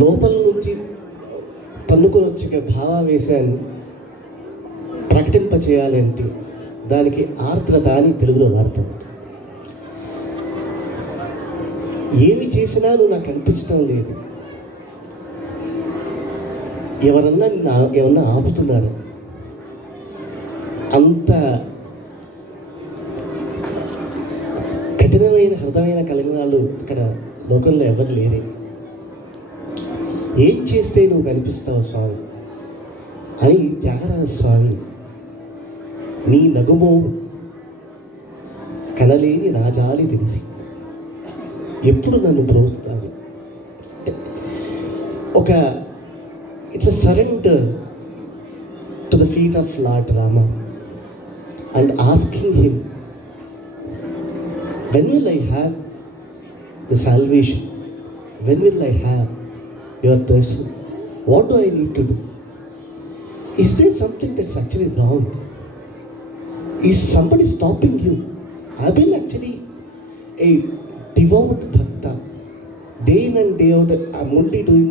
లోపల నుంచి తన్నుకొని వచ్చే భావావేశాన్ని ప్రకటింపచేయాలంటే దానికి ఆర్ద్రత అని తెలుగులో వాడతాం. ఏమి చేసినా నువ్వు నాకు అనిపించటం లేదు, ఏమన్నా ఆపుతున్నారు, అంత కఠినమైన హృదయమైన కలిగిన వాళ్ళు ఇక్కడ లోకంలో ఎవరు లేరే. ఏం చేస్తే నువ్వు కనిపిస్తావు స్వామి అని త్యాగరాజ స్వామి నీ నగుమో కనలేని నా జాలి తెలిసి ఎప్పుడు నన్ను ప్రోత్సాహం. It's a surrender to the feet of Lord Rama and asking him, when will I have the salvation? When will I have your person? What do I need to do? Is there something that's actually wrong? Is somebody stopping you? I've been actually a devout bhakta. Day in and day out, I'm only doing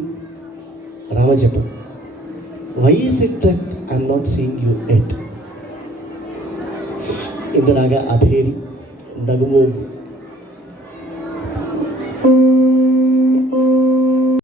Ramajapa. Why is it that I'm not seeing you yet? ఇందులాగా అభేరి నగుము